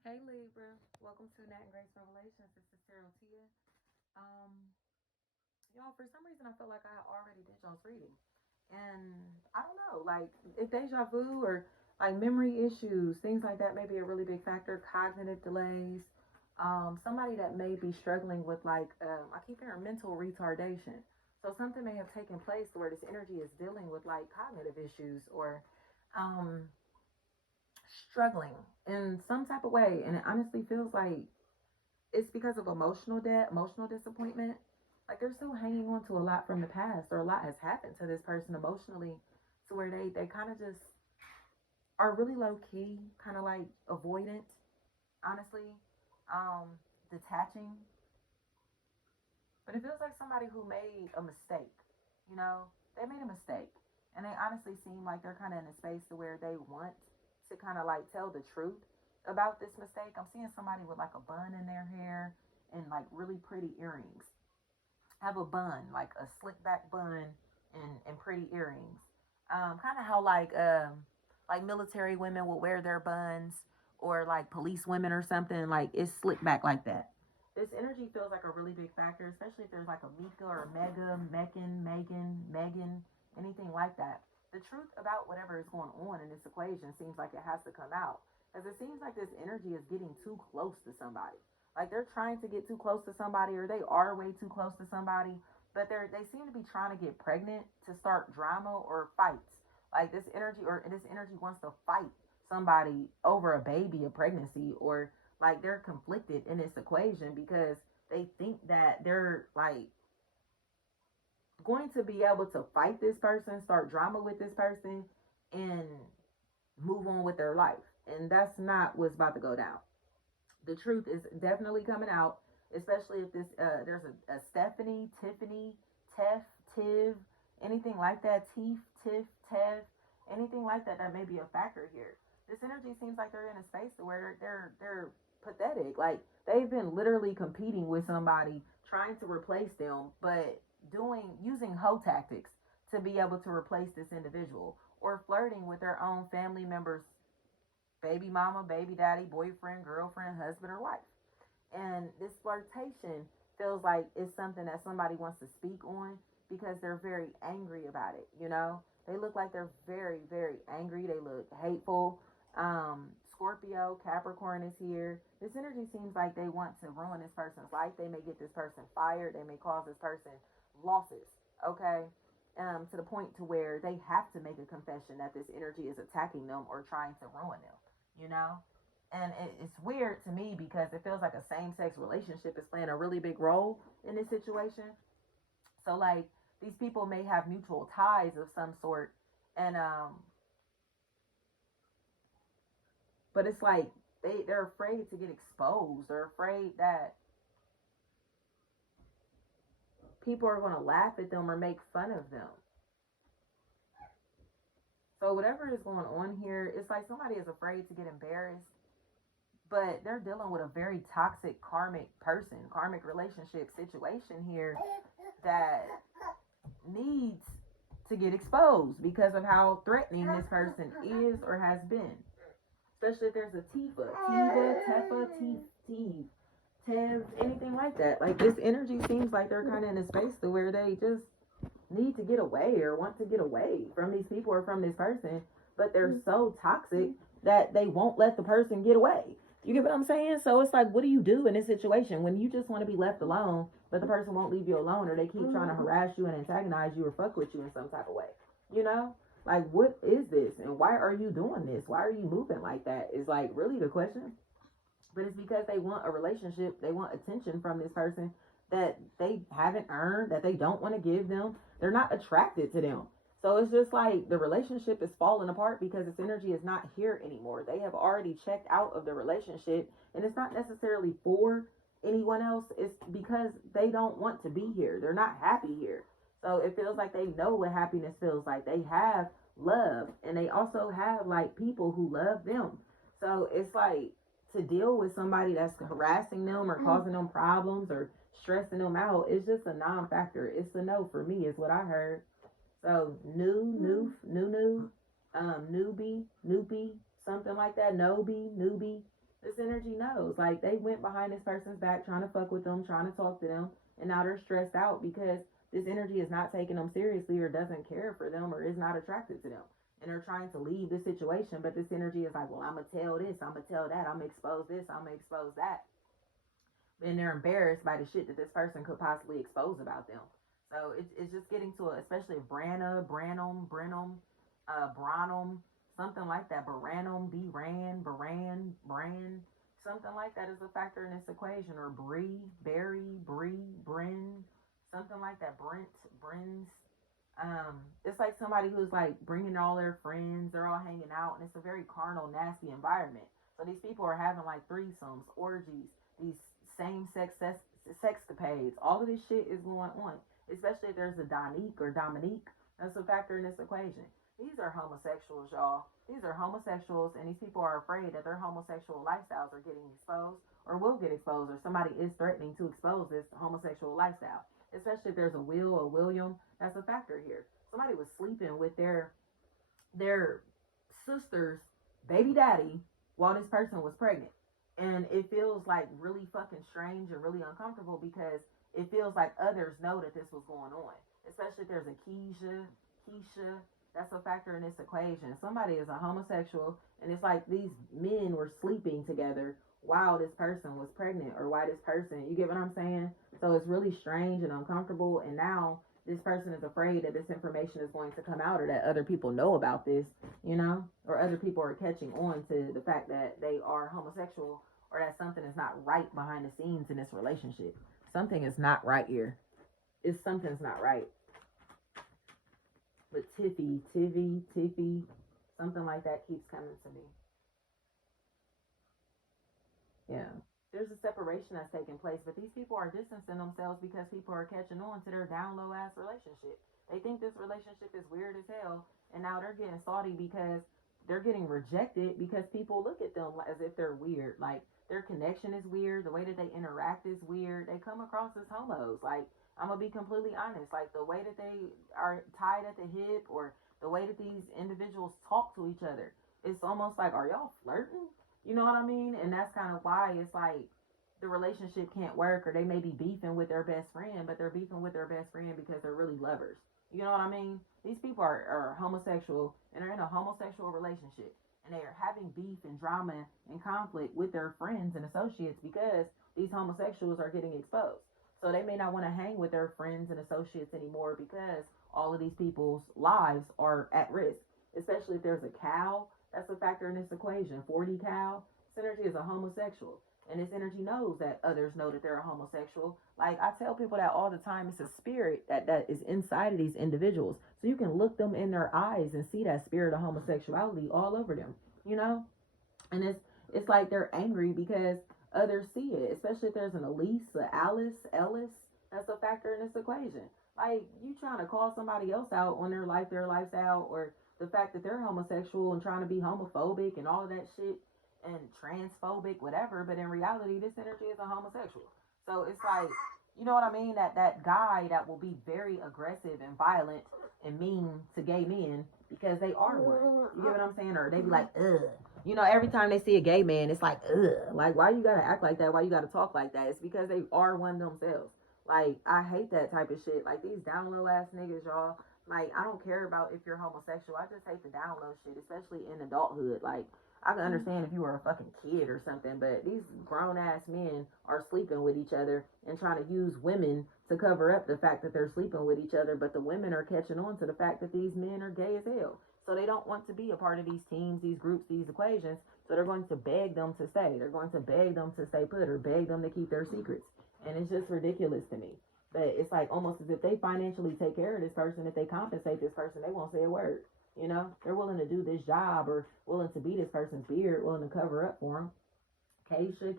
Hey Libra, welcome to Nat and Grace Revelations. This is Sarah Tia. Um, y'all, for some reason I felt like I already did y'all's reading, and I don't know, like if deja vu or like memory issues, things like that may be a really big factor. Cognitive delays. Somebody that may be struggling with I keep hearing mental retardation. So something may have taken place where this energy is dealing with like cognitive issues or um struggling in some type of way, and it honestly feels like it's because of emotional debt, emotional disappointment. Like they're still hanging on to a lot from the past, or a lot has happened to this person emotionally, to where they kind of just are really low key, kind of like avoidant, honestly, um, detaching. But it feels like somebody who made a mistake. You know, they made a mistake, and they honestly seem like they're kind of in a space to where they want to kind of like tell the truth about this mistake. I'm seeing somebody with like a bun in their hair and like really pretty earrings. Have a bun, like a slick back bun, and pretty earrings. Kind of how like military women will wear their buns, or like police women or something. Like it's slick back like that. This energy feels like a really big factor, especially if there's like a Mika or a Mega, Megan, anything like that. The truth about whatever is going on in this equation seems like it has to come out, as it seems like this energy is getting too close to somebody. Like they're trying to get too close to somebody, or they are way too close to somebody, but they seem to be trying to get pregnant to start drama or fights. Like this energy wants to fight somebody over a baby, a pregnancy, or like they're conflicted in this equation because they think that they're like going to be able to fight this person, start drama with this person, and move on with their life. And that's not what's about to go down. The truth is definitely coming out, especially if there's a Stephanie, Tiffany, Tef, Tiv, anything like that, Teef, Tiff, Tev, anything like that that may be a factor here. This energy seems like they're in a space where they're pathetic. Like they've been literally competing with somebody trying to replace them, but doing using hoe tactics to be able to replace this individual, or flirting with their own family members, baby mama, baby daddy, boyfriend, girlfriend, husband, or wife. And this flirtation feels like it's something that somebody wants to speak on because they're very angry about it. You know, they look like they're very, very angry. They look hateful. Scorpio, Capricorn is here. This energy seems like they want to ruin this person's life. They may get this person fired. They may cause this person losses. Okay. To the point to where they have to make a confession that this energy is attacking them or trying to ruin them. You know, and it's weird to me because it feels like a same-sex relationship is playing a really big role in this situation. So like these people may have mutual ties of some sort, and but it's like they're afraid to get exposed. They're afraid that people are going to laugh at them or make fun of them. So whatever is going on here, it's like somebody is afraid to get embarrassed, but they're dealing with a very toxic karmic relationship situation here that needs to get exposed because of how threatening this person is or has been. Especially if there's a Tefa, Teve, Tev, anything like that. Like this energy seems like they're kind of in a space to where they just need to get away or want to get away from these people or from this person, but they're so toxic that they won't let the person get away. You get what I'm saying? So it's like, what do you do in this situation when you just want to be left alone, but the person won't leave you alone, or they keep trying to harass you and antagonize you or fuck with you in some type of way? You know? Like, what is this? And why are you doing this? Why are you moving like that? Is like really the question. But it's because they want a relationship, they want attention from this person that they haven't earned, that they don't want to give them. They're not attracted to them. So it's just like the relationship is falling apart because its energy is not here anymore. They have already checked out of the relationship, and it's not necessarily for anyone else. It's because they don't want to be here. They're not happy here. So it feels like they know what happiness feels like. They have love, and they also have like people who love them. So it's like, to deal with somebody that's harassing them or causing them problems or stressing them out, it's just a non-factor. It's a no for me, is what I heard. So newbie, noopy, something like that. Newbie. This energy knows. Like, they went behind this person's back trying to fuck with them, trying to talk to them, and now they're stressed out because this energy is not taking them seriously or doesn't care for them or is not attracted to them. And they're trying to leave the situation, but this energy is like, well, I'm going to tell this, I'm going to tell that, I'm going to expose this, I'm going to expose that. And they're embarrassed by the shit that this person could possibly expose about them. So it's just getting to especially Branum, something like that. Bran, something like that is a factor in this equation. Or Bryn, something like that. Brins. It's like somebody who's like bringing all their friends. They're all hanging out, and it's a very carnal, nasty environment. So these people are having like threesomes, orgies, these same-sex sexcapades. All of this shit is going on, especially if there's a Dominique. That's a factor in this equation. These are homosexuals, y'all. These are homosexuals, and these people are afraid that their homosexual lifestyles are getting exposed or will get exposed, or somebody is threatening to expose this homosexual lifestyle. Especially if there's a William, that's a factor here. Somebody was sleeping with their sister's baby daddy while this person was pregnant. And it feels like really fucking strange and really uncomfortable because it feels like others know that this was going on. Especially if there's a Keisha, that's a factor in this equation. Somebody is a homosexual, and it's like these men were sleeping together while this person was pregnant, or why this person, you get what I'm saying? So it's really strange and uncomfortable, and now this person is afraid that this information is going to come out, or that other people know about this, you know, or other people are catching on to the fact that they are homosexual, or that something is not right behind the scenes in this relationship. Something is not right here. Something's not right. But Tiffy, something like that keeps coming to me. Yeah. There's a separation that's taking place, but these people are distancing themselves because people are catching on to their down low ass relationship. They think this relationship is weird as hell, and now they're getting salty because they're getting rejected because people look at them as if they're weird. Like, their connection is weird, the way that they interact is weird. They come across as homos. Like, I'm gonna be completely honest. Like, the way that they are tied at the hip, or the way that these individuals talk to each other, it's almost like, are y'all flirting? You know what I mean? And that's kind of why it's like the relationship can't work, or they may be beefing with their best friend, but they're beefing with their best friend because they're really lovers. You know what I mean? These people are homosexual, and they're in a homosexual relationship, and they are having beef and drama and conflict with their friends and associates because these homosexuals are getting exposed. So they may not want to hang with their friends and associates anymore because all of these people's lives are at risk, especially if there's a cow. That's a factor in this equation. 40 cow. This energy is a homosexual. And this energy knows that others know that they're a homosexual. Like, I tell people that all the time. It's a spirit that is inside of these individuals. So you can look them in their eyes and see that spirit of homosexuality all over them, you know? And it's like they're angry because others see it. Especially if there's an Elise, Ellis. That's a factor in this equation. Like, you trying to call somebody else out on their lifestyle, or the fact that they're homosexual and trying to be homophobic and all of that shit, and transphobic, whatever, but in reality, this energy is a homosexual. So it's like, you know what I mean? That guy that will be very aggressive and violent and mean to gay men because they are one. You get what I'm saying? Or they be like, ugh. You know, every time they see a gay man, it's like, ugh. Like, why you gotta act like that? Why you gotta talk like that? It's because they are one themselves. Like, I hate that type of shit. Like, these down low ass niggas, y'all. Like, I don't care about if you're homosexual. I just hate the down low shit, especially in adulthood. Like, I can understand if you were a fucking kid or something, but these grown ass men are sleeping with each other and trying to use women to cover up the fact that they're sleeping with each other. But the women are catching on to the fact that these men are gay as hell. So they don't want to be a part of these teams, these groups, these equations. So they're going to beg them to stay. They're going to beg them to stay put, or beg them to keep their secrets. And it's just ridiculous to me. But it's like almost as if they financially take care of this person. If they compensate this person, they won't say a word. You know, they're willing to do this job, or willing to be this person's beard, willing to cover up for them. Keisha,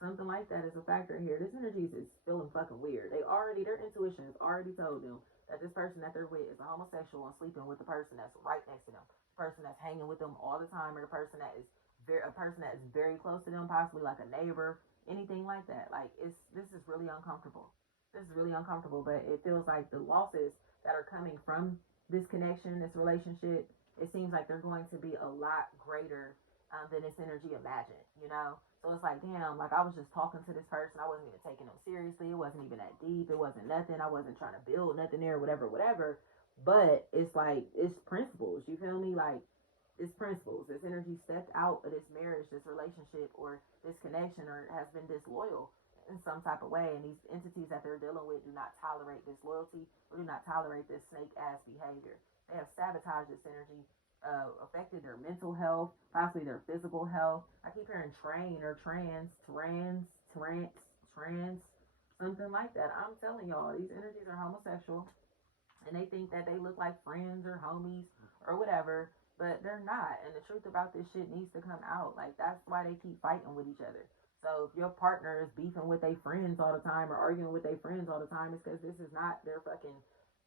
something like that is a factor here. This energy is feeling fucking weird. Their intuition has already told them that this person that they're with is a homosexual and sleeping with the person that's right next to them, the person that's hanging with them all the time, or the person that is very close to them, possibly like a neighbor, anything like that. Like, this is really uncomfortable. This is really uncomfortable, but it feels like the losses that are coming from this connection, this relationship, it seems like they're going to be a lot greater than this energy imagined, you know? So it's like, damn, like I was just talking to this person. I wasn't even taking them seriously. It wasn't even that deep. It wasn't nothing. I wasn't trying to build nothing there, whatever, whatever. But it's like, it's principles. You feel me? Like, it's principles. This energy stepped out of this marriage, this relationship, or this connection, or has been disloyal in some type of way. And these entities that they're dealing with do not tolerate disloyalty or do not tolerate this snake ass behavior. They have sabotaged this energy, affected their mental health, possibly their physical health. I keep hearing train or trans, something like that. I'm telling y'all, these energies are homosexual, and they think that they look like friends or homies or whatever, but they're not. And the truth about this shit needs to come out. Like, that's why they keep fighting with each other. So if your partner is beefing with their friends all the time or arguing with their friends all the time, it's because this is not their fucking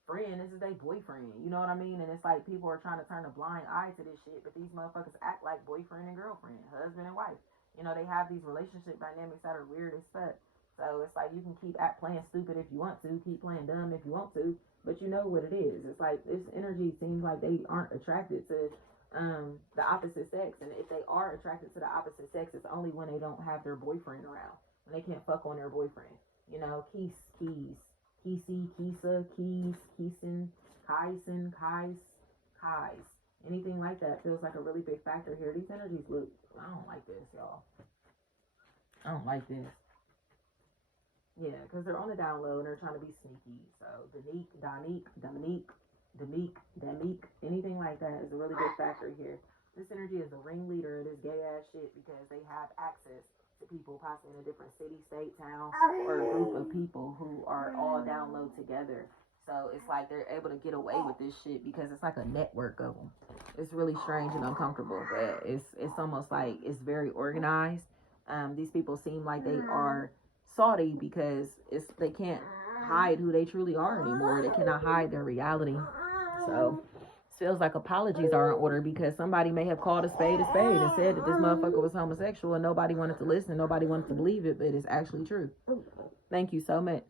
friend, this is their boyfriend. You know what I mean? And it's like people are trying to turn a blind eye to this shit, but these motherfuckers act like boyfriend and girlfriend, husband and wife. You know, they have these relationship dynamics that are weird as fuck. So it's like you can keep playing stupid if you want to, keep playing dumb if you want to, but you know what it is. It's like this energy seems like they aren't attracted to the opposite sex, and if they are attracted to the opposite sex, it's only when they don't have their boyfriend around, when they can't fuck on their boyfriend. You know, keys. Kisi, Kisa, Keys, Keeson, Kaisen, Kais. Anything like that feels like a really big factor here. These energies look, I don't like this, y'all. I don't like this. Yeah, because they're on the down low and they're trying to be sneaky. So, Dominique, anything like that is a really big factor here. This energy is the ringleader of this gay ass shit because they have access to people possibly in a different city, state, town, or a group of people who are all down low together. So it's like they're able to get away with this shit because it's like a network of them. It's really strange and uncomfortable, but it's almost like it's very organized. These people seem like they are salty because they can't hide who they truly are anymore. They cannot hide their reality. So feels like apologies are in order because somebody may have called a spade and said that this motherfucker was homosexual and nobody wanted to listen, nobody wanted to believe it, but it's actually true. Thank you so much.